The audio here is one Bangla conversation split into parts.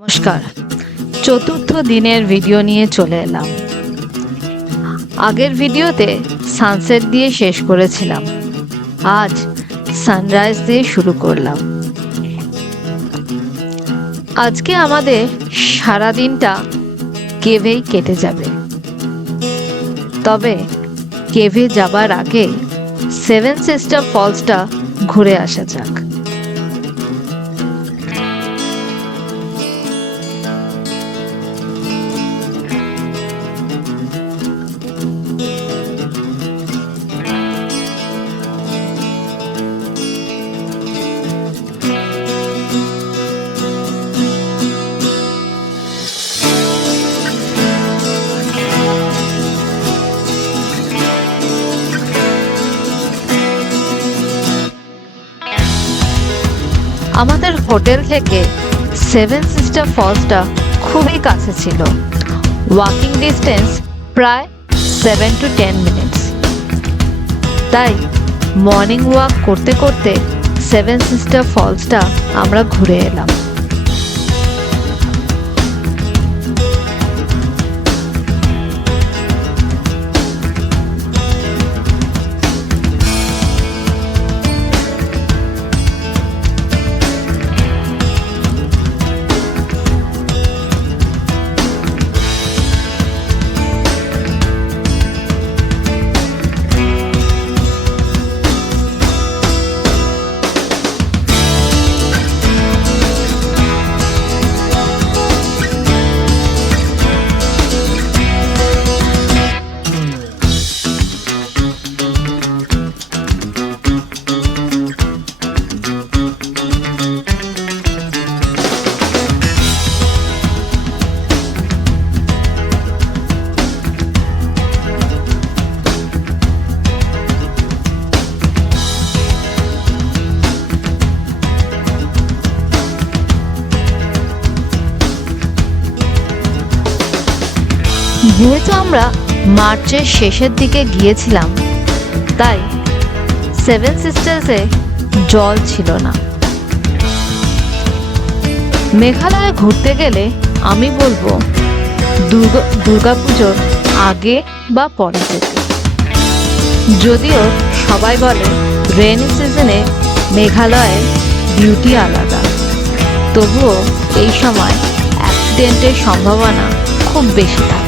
নমস্কার, চতুর্থ দিনের ভিডিও নিয়ে চলে এলাম। আগের ভিডিওতে সানসেট দিয়ে শেষ করেছিলাম, আজ সানরাইজ দিয়ে শুরু করলাম। আজকে আমাদের সারা দিনটা কেভেই কেটে যাবে। তবে কেভে যাবার আগে সেভেন সিস্টার ফলসটা ঘুরে আসা যাক। আমাদের হোটেল থেকে সেভেন সিস্টার ফলসটা খুবই কাছে ছিল। ওয়াকিং ডিস্টেন্স প্রায় 7 to 10 মিনিটস। তাই মর্নিং ওয়াক করতে করতে সেভেন সিস্টার ফলসটা আমরা ঘুরে এলাম। যেহেতু আমরা মার্চের শেষের দিকে গিয়েছিলাম, তাই সেভেন সিস্টার্সে জল ছিল না। মেঘালয়ে ঘুরতে গেলে আমি বলবো দুর্গাপুজোর আগে বা পরে যেতে। যদিও সবাই বলে রেইনি সিজনে মেঘালয়ের বিউটি আলাদা, তবুও এই সময় অ্যাক্সিডেন্টের সম্ভাবনা খুব বেশি থাকে।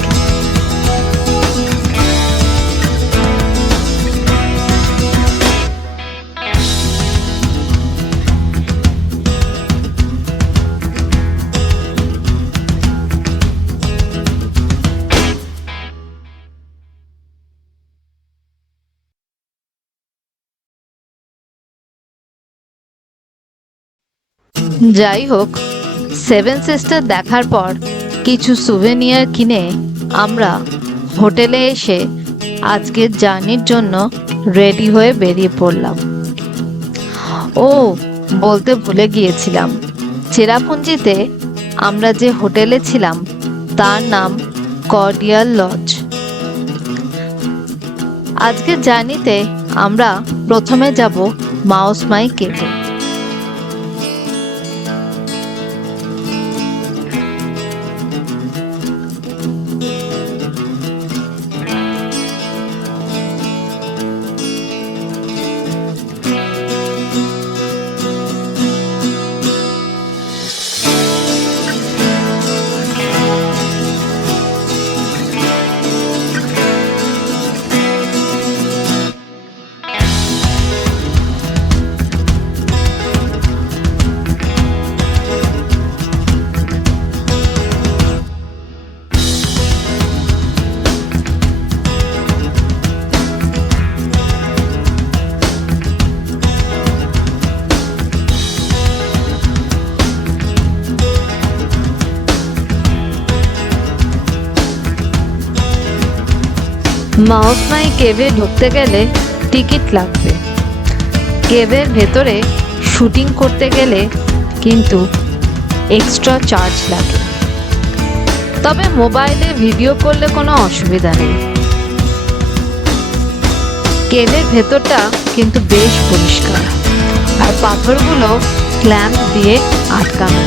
যাই হোক, সেভেন সিস্টার দেখার পর কিছু সুভেনিয়ার কিনে আমরা হোটেলে এসে আজকের জার্নির জন্য রেডি হয়ে বেরিয়ে পড়লাম। ও বলতে ভুলে গিয়েছিলাম, চেরাপুঞ্জিতে আমরা যে হোটেলে ছিলাম তার নাম কর্ডিয়াল লজ। আজকের জার্নিতে আমরা প্রথমে যাব মাউস মাই কেভে। মাউস মাই কেভে ঢুকতে গেলে টিকিট লাগবে। কেভের ভেতরে শুটিং করতে গেলে কিন্তু এক্সট্রা চার্জ লাগে। তবে মোবাইলে ভিডিও করলে কোনো অসুবিধা নেই। কেভের ভেতরটা কিন্তু বেশ পরিষ্কার, আর পাথরগুলো ক্ল্যাম্প দিয়ে আটকানো।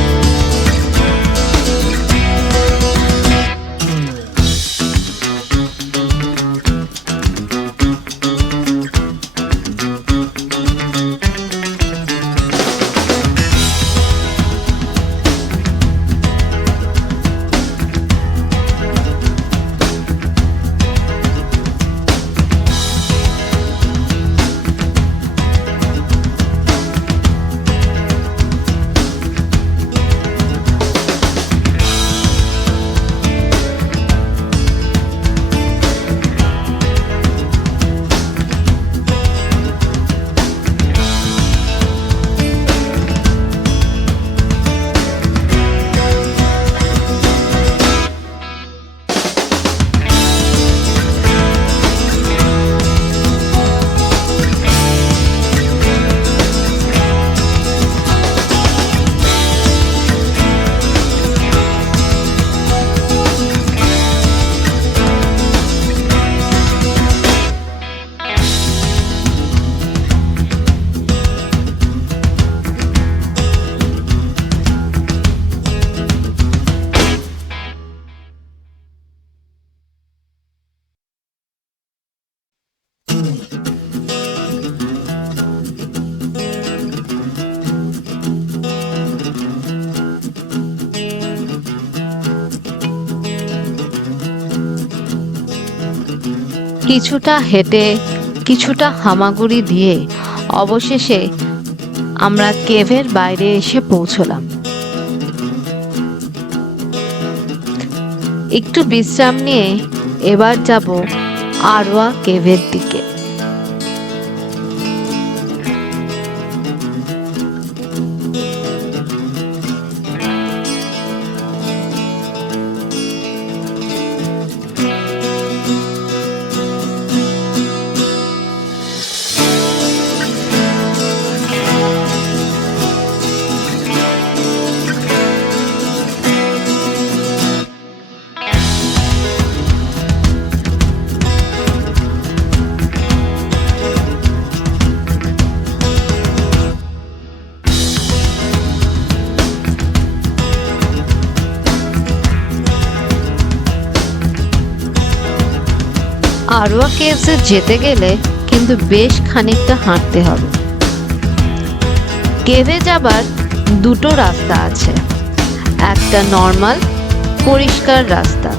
কিছুটা হেঁটে, কিছুটা হামাগুড়ি দিয়ে অবশেষে আমরা কেভের বাইরে এসে পৌঁছলাম। একটু বিশ্রাম নিয়ে এবার যাব আরওয়া কেভের দিকে। আরওয়া কেভসে যেতে গেলে কিন্তু বেশ খানিকটা হাঁটতে হবে। কেভে যাবার দুটো রাস্তা আছে, একটা নর্মাল পরিষ্কার রাস্তা।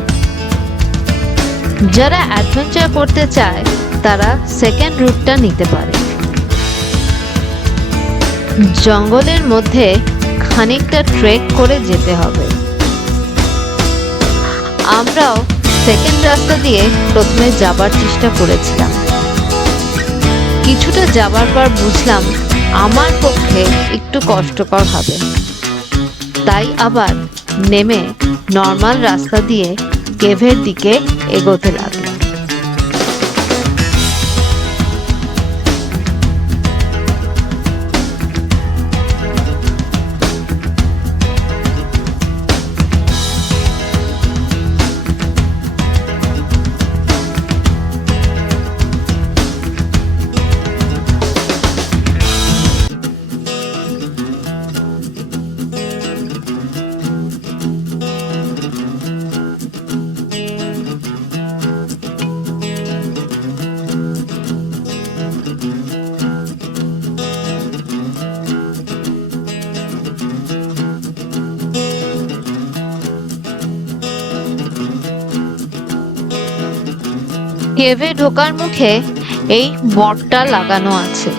যারা অ্যাডভেঞ্চার করতে চায় তারা সেকেন্ড রুটটা নিতে পারে। জঙ্গলের মধ্যে খানিকটা ট্রেক করে যেতে হবে। আমরাও সেকেন্ড রাস্তা দিয়ে প্রথমে যাবার চেষ্টা করেছিলাম। কিছুটা যাবার পর বুঝলাম আমার পক্ষে একটু কষ্টকর হবে, তাই আবার নেমে নর্মাল রাস্তা দিয়ে কেভের দিকে এগোতে লাগলাম। কেভে ঢোকার মুখে এই বোর্ডটা লাগানো আছে।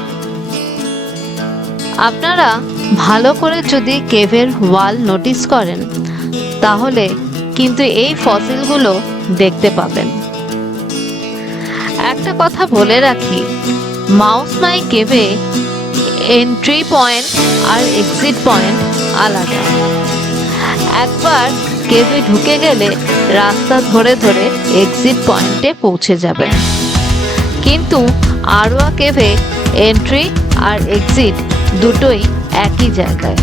আপনারা ভালো করে যদি কেভের ওয়াল নোটিস করেন তাহলে কিন্তু এই ফসিলগুলো দেখতে পাবেন। একটা কথা বলে রাখি, মাউস মাই কেভে এন্ট্রি পয়েন্ট আর এক্সিট পয়েন্ট আলাদা। একবার কেভে ঢুকে গেলে রাস্তা ধরে ধরে এক্সিট পয়েন্টে পৌঁছে যাবেন, কিন্তু আরওয়া কেভে এন্ট্রি আর এক্সিট দুটোই একই জায়গায়।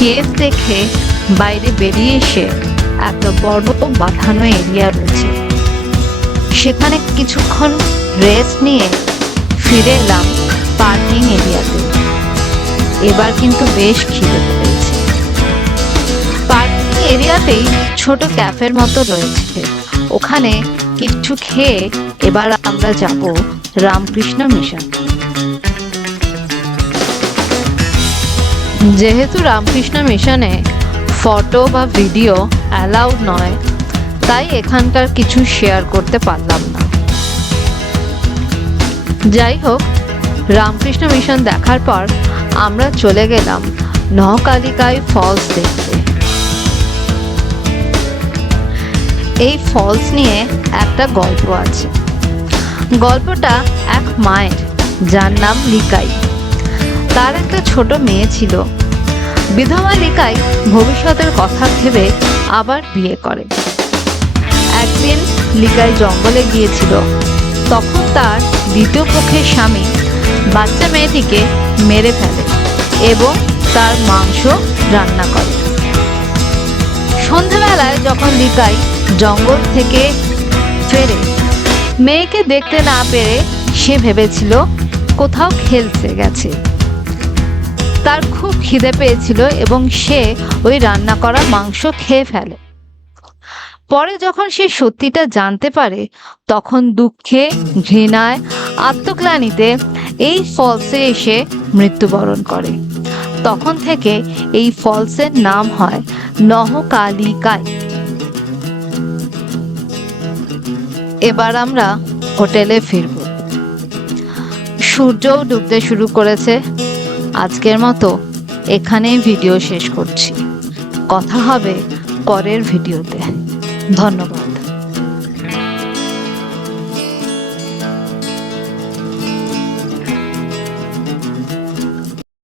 কেভ দেখে বাইরে বেরিয়ে এসে একটা বড় বাঁধানো এরিয়া রয়েছে, সেখানে কিছুক্ষণ রেস্ট নিয়ে ফিরে এলাম পার্কিং এরিয়াতে। এবার কিন্তু বেশ খিদে পেয়েছে। পার্কিং এরিয়াতেই ছোট ক্যাফের মতো রয়েছে, ওখানে কিছু খেয়ে এবার আমরা যাব রামকৃষ্ণ মিশন। যেহেতু রামকৃষ্ণ মিশনে ফটো বা ভিডিও অ্যালাউড নয়, তাই এখানকার কিছু শেয়ার করতে পারলাম না। যাই হোক, রামকৃষ্ণ মিশন দেখার পর আমরা চলে গেলাম নহকালিকাই ফলস দেখতে। এই ফলস নিয়ে একটা গল্প আছে। গল্পটা এক মায়ের, যার নাম লিকাই। তার একটা ছোট মেয়ে ছিল। বিধবা লিকাই ভবিষ্যতের কথা ভেবে আবার বিয়ে করে। একদিন লিকাই জঙ্গলে গিয়েছিল, তখন তার দ্বিতীয় পক্ষের স্বামী বাচ্চা মেয়েটিকে মেরে ফেলে এবং তার মাংস রান্না করে। সন্ধ্যাবেলায় যখন লিকাই জঙ্গল থেকে ফেরে, মেয়েকে দেখতে না পেরে সে ভেবেছিল কোথাও খেলতে গেছে। তার খুব খিদে পেয়েছিল এবং সে ওই রান্না করা মাংস খেয়ে ফেলে। পরে যখন সে সত্যিটা জানতে পারে তখন দুঃখে, ঘৃণায়, আত্মগ্লানিতে এই ফলসে এসে মৃত্যুবরণ করে। তখন থেকে এই ফলসের নাম হয় নহকালিকাই। এবার আমরা হোটেলে ফিরব। সূর্যও ডুবতে শুরু করেছে। আজকের মতো এখানেই ভিডিও শেষ করছি। কথা হবে পরের ভিডিওতে। ধন্যবাদ।